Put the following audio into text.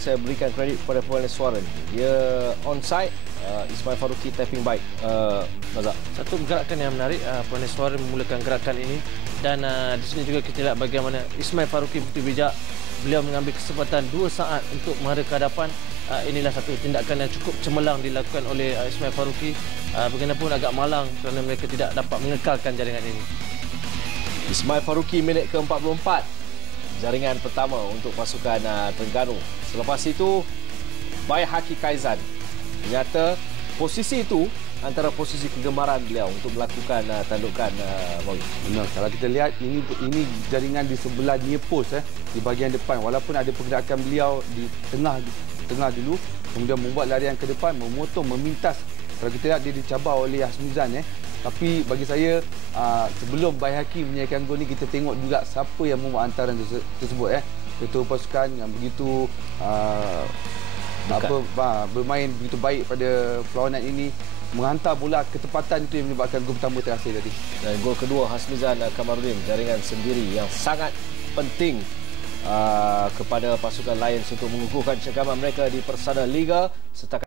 Saya berikan kredit kepada pemain suara ni. Dia onside, Ismail Faruqi tapping baik. Mazhar. Satu gerakan yang menarik, pemain suara memulakan gerakan ini, dan di sini juga kita lihat bagaimana Ismail Faruqi begitu bijak. Beliau mengambil kesempatan 2 saat untuk menghadap ke hadapan. Inilah satu tindakan yang cukup cemerlang dilakukan oleh Ismail Faruqi. Bagaimanapun agak malang kerana mereka tidak dapat mengekalkan jaringan ini. Ismail Faruqi minit ke-44. Jaringan pertama untuk pasukan Terengganu. Selepas itu, Baihaqi Kaizan. Ternyata posisi itu antara posisi kegemaran beliau untuk melakukan tandukan Mawi. Benar. Kalau kita lihat ini jaringan di sebelah near post di bahagian depan, walaupun ada pergerakan beliau di tengah dulu, kemudian membuat larian ke depan, memotong, memintas. Kalau kita lihat dia dicabar oleh Hasmizan tapi bagi saya sebelum Baihaqi menyaikan gol ni, kita tengok juga siapa yang membuat hantaran tersebut ketua pasukan yang begitu bermain begitu baik pada perlawanan ini, menghantar bola ketepatan itu yang menyebabkan gol pertama terhasil tadi. Dan gol kedua Hasmizan Kamarudin, jaringan sendiri yang sangat penting kepada pasukan Lions untuk mengukuhkan cengkaman mereka di Persada Liga. Setakat